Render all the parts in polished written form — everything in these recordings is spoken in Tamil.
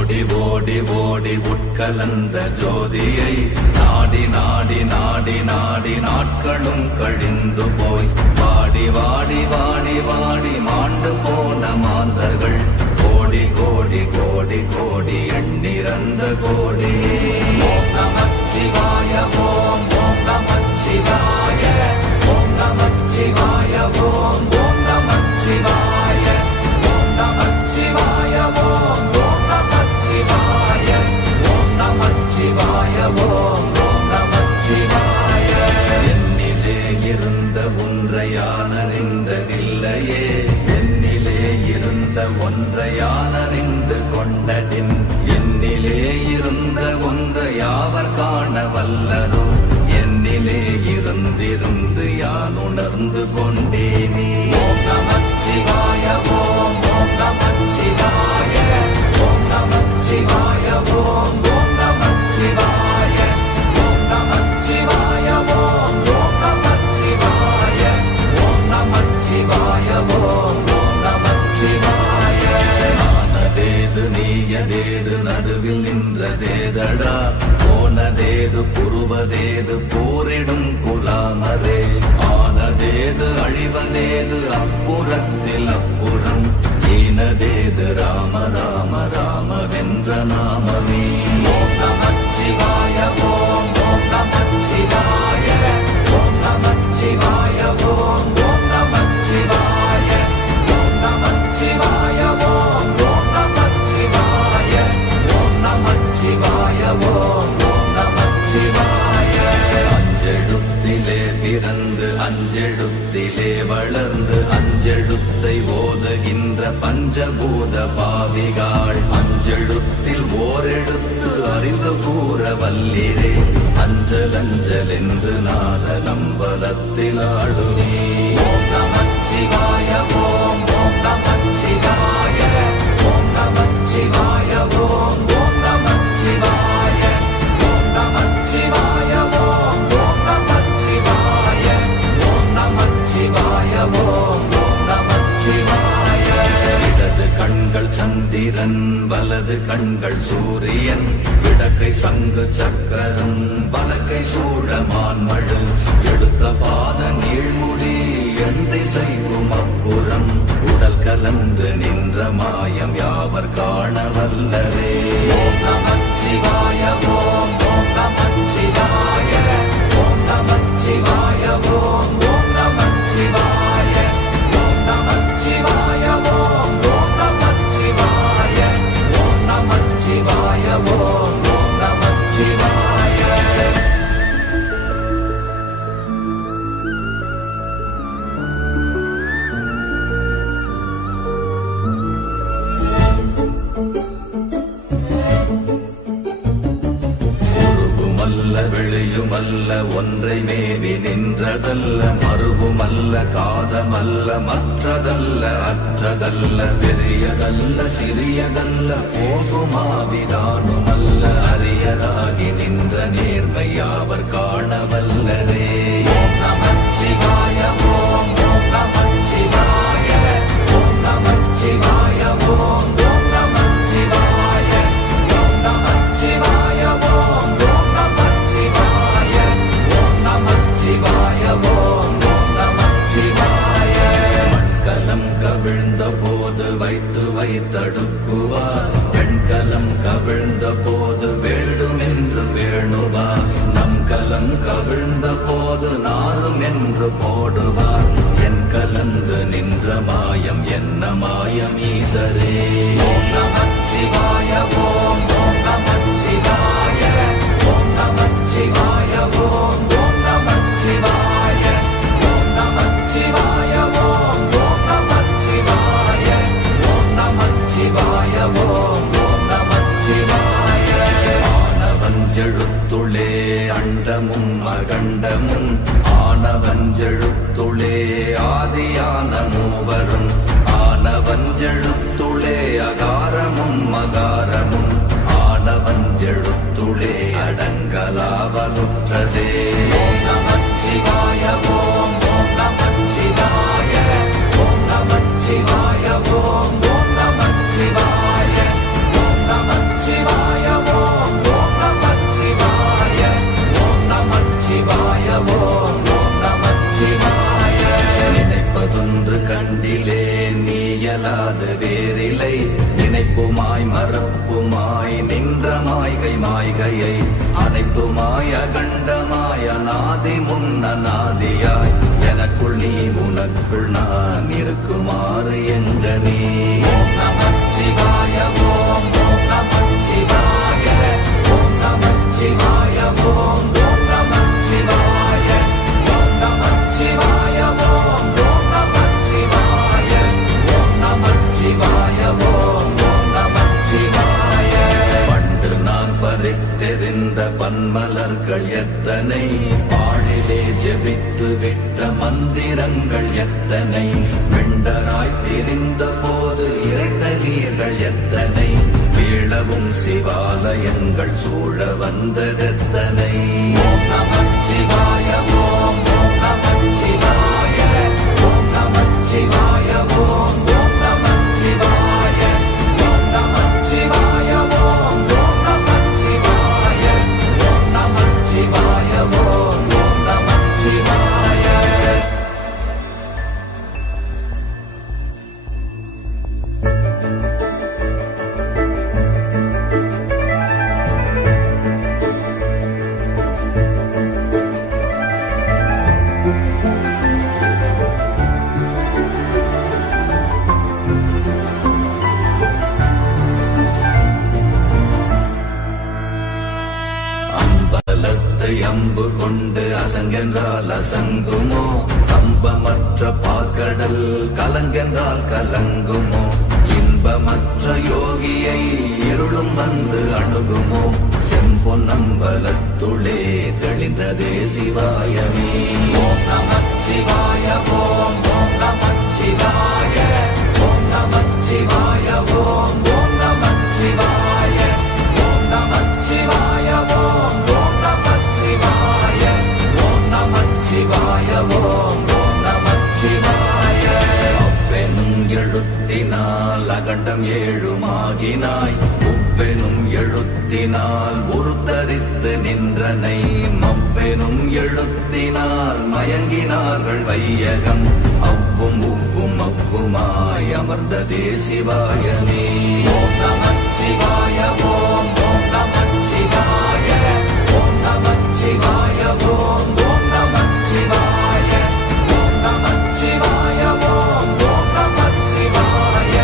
ஓடி ஓடி ஓடி உட்கலந்த ஜோதியை நாடி நாடி நாடி நாடி நாட்களும் கழிந்து போய் வாடி வாடி வாடி வாடி மாண்டு போன மாந்தர்கள் கோடி கோடி கோடி கோடி எண்ணிறந்த கோடி. ஓம் நமச்சிவாய ஓம் ஓம் நமச்சிவாய ஓம் நமச்சிவாய ஓம் ஓம் நமச்சிவாய ஓம் நமச்சிவாய ஓம் ஓம் நமச்சிவாய ஓம் நமச்சிவாய ஓம் ஓம் நமச்சிவாய. என்னிலே இருந்த ஒன்றை யான் அறிந்ததில்லையே, என்னிலே இருந்த ஒன்றை யான் அறிந்து கொண்டடின், என்னிலே இருந்த ஒன்றை யாவர் காண வல்லரோ, என்னிலே இருந்திருந்து யான் உணர்ந்து கொண்டேனே. ஓம் நமச்சிவாய ஓம் ஓம் நமச்சிவாய ஓம் நமச்சிவாய ஓம் ஓம் நமச்சிவாய ஓம் நமச்சிவாய ஓம் ஓம் நமச்சிவாய ஓம் நமச்சிவாய ஓம் ஓம் நமச்சிவாய. ஆனதேது நீயதேது நடுவில் நின்றதேதடா, போனதேது புருவதேது போரிடும் குலாமரே, ஆனதேது அழிவதேது அப்புறத்தில் அப்புறம், ஈனதேது ராம ராம ராம வென்ற நாமமே. ஓம் நமச்சிவாய ஓம் ஓம் நமச்சிவாய ஓம் நமச்சிவாய ஓம் ஓம் நமச்சிவாய ஓம் நமச்சிவாய ஓம் ஓம் நமச்சிவாய ஓம் நமச்சிவாய ஓம் ஓம் நமச்சிவாய. அஞ்செழுத்திலே பிறந்து அஞ்செழுத்திலே வளர்ந்து அஞ்செழுத்தை ஓதுகின்ற பஞ்சபூத பாவிகாள், அஞ்செழுத்தில் ஓரெழுத்து அறிந்து கூற வல்லிரே, அஞ்சல் அஞ்சல் என்று நாத நம்பலத்தில் ஆடுவே. ஓம் நமச்சிவாய ஓம் ஓம் நமச்சிவாய ஓம் நமச்சிவாய ஓம் ஓம் நமச்சிவாய ஓம் நமச்சிவாய ஓம் ஓம் நமச்சிவாய ஓம் நமச்சிவாய ஓம் ஓம் நமச்சிவாய. இடது கண்கள் சந்திரன் வலது கண்கள் சூரியன், இடக்கை சங்கு சக்கரம் வலக்கை சூழமான்மழு, எடுத்த பாத நீழ்முடி எண் திசைக்கும் அப்புறம், உடல் கலந்து நின்ற மாயம் யாவர் காண வல்லரே. ஓம் நமச்சிவாய ஓம் ஓம் நமச்சிவாய ஓம் நமச்சிவாய ஓம் ஓம் நமச்சிவாய ஓம் நமச்சிவாய ஓம் ஓம் நமச்சிவாய ஓம் நமச்சிவாய ஓம் ஓம் நமச்சிவாய. வெளியுமல்ல ஒன்றை மேவி நின்றதல்ல, மறுவுமல்ல காதமல்ல மற்றதல்ல அற்றதல்ல, பெரியதல்ல சிறியதல்ல போகுமாவிதானுமல்ல, அரியராகி நின்ற நேர்மை யாவர் காண வல்லரே. ஓம் நமச்சிவாய ஓம் ஓம் நமச்சிவாய ஓம் நமச்சிவாய ஓம் ஓம் நமச்சிவாய ஓம் நமச்சிவாய ஓம் ஓம் நமச்சிவாய ஓம் நமச்சிவாய ஓம் ஓம் நமச்சிவாய. மண்கலம் கவிழ்ந்த போது வைத்து வைத்தடுக்குவார், பெண்கலம் கவிழ்ந்த போது வேடும் என்று வேணுவார், நம் கலம் கவிழ்ந்த போது நாரும் என்று போடுவார், என் கலந்து நின்ற மாயம் என்ன மாயம் ஈசரே. ஓம் நமச்சிவாய ஓம் ஓம் நமச்சிவாய ஓம் நமச்சிவாய ஓம் ஓம் நமச்சிவாய ஓம் நமச்சிவாய ஓம் ஓம் நமச்சிவாய ஓம் நமச்சிவாய ஓம் ஓம் நமச்சிவாய. ஆனவஞ்செழுத்துளே அண்டமும் அகண்டமும், ஆனவஞ்செழுத்துளே ஆதியான மூவரும், ஆனவஞ்செழுத்துளே அகாரமும் அகாரமும், ஆனவஞ்செழுத்துளே அடங்கலாவலுற்றதே. ஓம் நமச்சிவாய ஓம் ஓம் நமச்சிவாய ஓம் நமச்சிவாய ஓம் ஓம் நமச்சிவாய ஓம் நமச்சிவாய ஓம் ஓம் நமச்சிவாய. நினைப்பதொன்று கண்டிலே நீயலாது வேறில்லை, நினைப்புமாய் மறப்புமாய் நின்ற மாய்கை மாய்கையை அனைத்துமாய் அகண்டமாய் அநாதி முன்னநாதியாய் எனக்குள் நீ உனக்குள் நான் இருக்குமாறு எங்க நீ. ஓம் நமச்சிவாய ஓம் ஓம் நமச்சிவாய ஓம் நமச்சிவாய ஓம் ஓம் நமச்சிவாய ஓம் நமச்சிவாய ஓம் ஓம் நமச்சிவாய ஓம் நமச்சிவாய ஓம் ஓம் நமச்சிவாய. பண்டு நான் பறித்தெறிந்த பன்மலர்கள் எத்தனை, பாழிலே ஜெபித்து விட்ட மந்திரங்கள் எத்தனை, வெண்டராய் திரிந்த போது இறைத்த நீர்கள் எத்தனை, வீழவும் சிவாலயங்கள் சூழ வந்ததெத்தனை. ஓம் நமச்சிவாய ஓம் ஓம் நமச்சிவாய ஓம் நமச்சிவாய ஓம் ஓம் நமச்சிவாய ஓம் நமச்சிவாய ஓம் ஓம் நமச்சிவாய ஓம் நமச்சிவாய ஓம் ஓம் நமச்சிவாய. அம்பலத்தை அம்பு கொண்டு அசங்கென்றால் அசங்குமோ, கம்பமற்ற பாக்கடல் கலங்கென்றால் கலங்குமோ, இன்பமற்ற யோகியை இருளும் வந்து அணுகுமோ, செம்பொன்னம்பலத்துளே தெளிந்ததே சிவாயமே. ஓம் நமச்சிவாய ஓம் ஓம் நமச்சிவாய ஓம் நமச்சிவாய ஓம் ஓம் நமச்சிவாய ஓம் நமச்சிவாய ஓம் ஓம் நமச்சிவாய ஓம் நமச்சிவாய ஓம் ஓம் நமச்சிவாய. அப்பெனும் எழுத்தினால் அகண்டம் ஏழுமாகினாய், உப்பெனும் எழுத்தினால் உருத்தரித்து நின்றனை, மப்பெனும் எழுத்தினால் மயங்கினார்கள் வையகம், அவ்வும் உவ்வும் அவ்வுமாய் அமர்ந்ததே சிவாயமே. ஓம் நமச்சிவாய ஓம் ஓம் நமச்சிவாய ஓம் நமச்சிவாய ஓம் ஓம் நமச்சிவாய ஓம் நமச்சிவாய ஓம் ஓம் நமச்சிவாய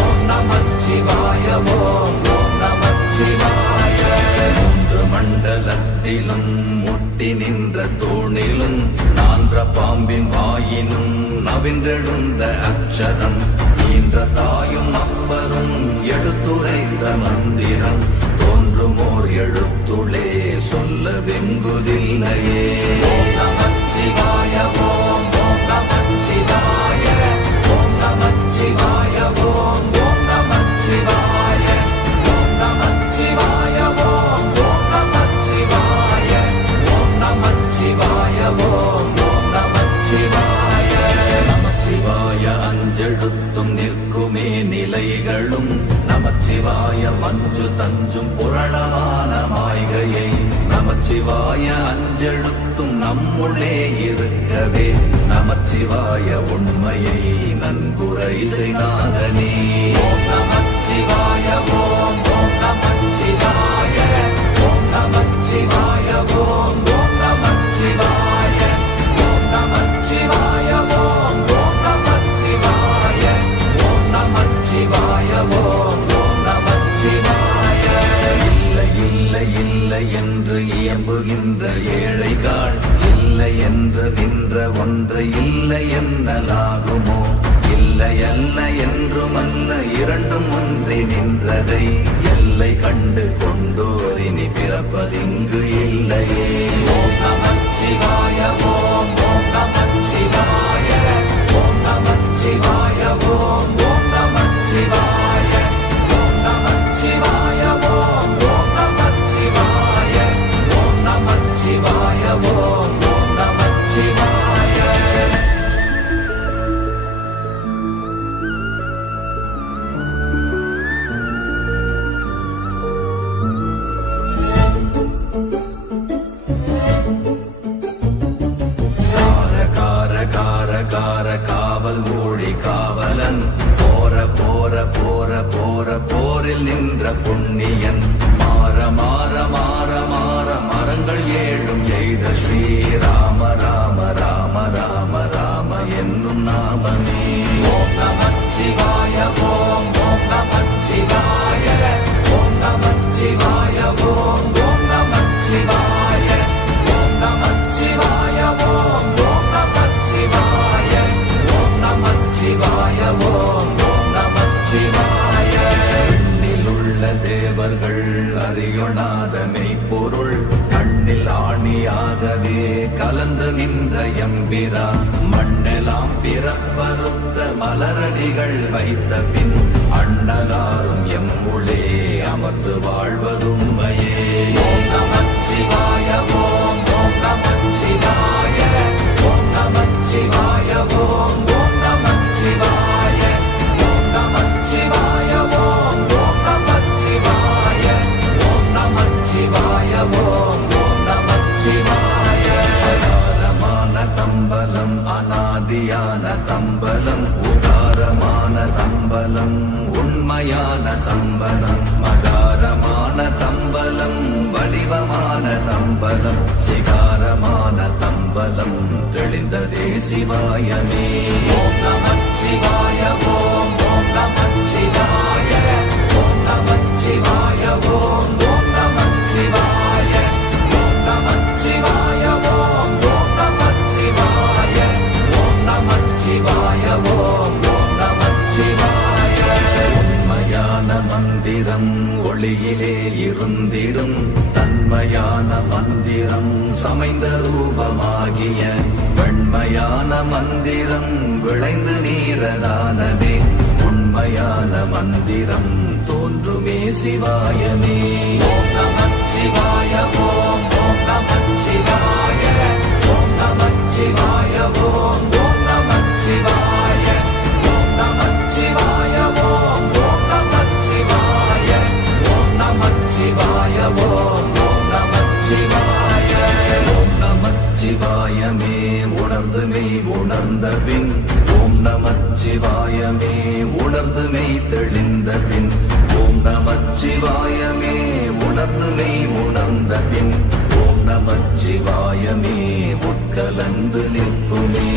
ஓம் நமச்சிவாய ஓம் ஓம் நமச்சிவாய. மூன்று மண்டலத்திலும் முட்டி நின்ற தூணிலும் நான்ற பாம்பின் வாயினும் நவின்றெழுந்த அக்ஷரம், ஈன்ற தாயும் அப்பரும் எடுத்துரைத்த மந்திரம், தோன்றுமோர் எழுத்துளே சொல்ல வெங்குதில்லையே. ஓம் நமச்சிவாய ஓம் ஓம் நமச்சிவாய ஓம் நமச்சிவாய ஓம் ஓம் நமச்சிவாய ஓம் நமச்சிவாய ஓம் ஓம் நமச்சிவாய ஓம் நமச்சிவாய ஓம் ஓம் நமச்சிவாய. நமச்சிவாய அஞ்செழுத்தும் நிற்குமே நிலைகளும், நமச்சிவாய மஞ்சு தஞ்சும் புரணமான மாய்கையை, நமச்சிவாய அஞ்செழுத்தும் நம்முள்ளே இருக்கவே, நமச்சிவாய உண்மையை நன்குரை செய்நாதனே. ஓம் நமச்சிவாய ஓம் ஓம் நமச்சிவாய ஓம் நமச்சிவாய ஓம் ஓம் நமச்சிவாய ஓம் நமச்சிவாய ஓம் ஓம் நமச்சிவாய ஓம் நமச்சிவாய ஓம் ஓம் நமச்சிவாய. இல்லை இல்லை இல்லை என்று இயம்புகின்ற ஏழைகள், இல்லை என்று நின்ற ஒன்று இல்லை என்னலாகுமோ, இல்லை அல்ல என்றுமல்ல இரண்டும் ஒன்றி நின்றதை, எல்லை கண்டு கொண்டோர் இனி பிறப்பதிங்கு இல்லையே. ஓம் நமச்சிவாய ஓம் ஓம் நமச்சிவாய ஓம் நமச்சிவாய ஓம் ஓம் நமச்சிவாய ஓம் நமச்சிவாய ஓம் ஓம் நமச்சிவாய ஓம் நமச்சிவாய ஓம் ஓம் நமச்சிவாய. நின்ற எம்பிரா மண்ணெல்லாம் பிறப்பறுத்த மலரடிகள் வைத்த பின் அண்ணலாரும் எம்முளே அமர்ந்து வாழ்வதுண்மையே. ஓம் நமச்சிவாய ஓம் ஓம் நமச்சிவாய ஓம் நமச்சிவாய ஓம் ஓம் நமச்சிவாய ஓம் நமச்சிவாய ஓம் ஓம் நமச்சிவாய ஓம் நமச்சிவாய ஓம் ஓம் நமச்சிவாய. அகாரமான தம்பலம் அநாதியான தம்பலம் உகாரமான தம்பலம் உண்மையான தம்பலம் மகாரமான தம்பலம் வடிவமான தம்பலம் சிகாரமான தம்பலம் தெளிந்ததே சிவாயமே. ஓம் நமச்சிவாய ஓம் ஓம் நமச்சிவாய ஓம் நமச்சிவாய ஓம் ஓம் நமச்சிவாய ஓம் நமச்சிவாய ஓம் ஓம் நமச்சிவாய ஓம் நமச்சிவாய ஓம் ஓம் நமச்சிவாய. உண்மையான மந்திரம் ஒளியிலே இருந்திடும் தன்மையான மந்திரம் சமைந்த ரூபமாகிய வெண்மையான மந்திரம் விளைந்து நீரதானதே உண்மையான மந்திரம் தோன்றுமே சிவாயமே. ஓம் நமச்சிவாய ஓம் ஓம் நமச்சிவாய ஓம் நமச்சிவாய ஓம் ஓம் நமச்சிவாய ஓம் நமச்சிவாய ஓம் ஓம் நமச்சிவாய ஓம் நமச்சிவாய ஓம் ஓம் நமச்சிவாய. ஓம் நமச்சிவாயமே உணர்ந்து மெய் உணர்ந்த பின் ஓம் நமச்சிவாயமே உணர்ந்து மெய் தெளிந்த பின் ஓம் நமச்சிவாயமே உணர்ந்து மெய் உணர்ந்த பின் ஓம் நமச்சிவாயமே உட்கலந்து நிற்குமே.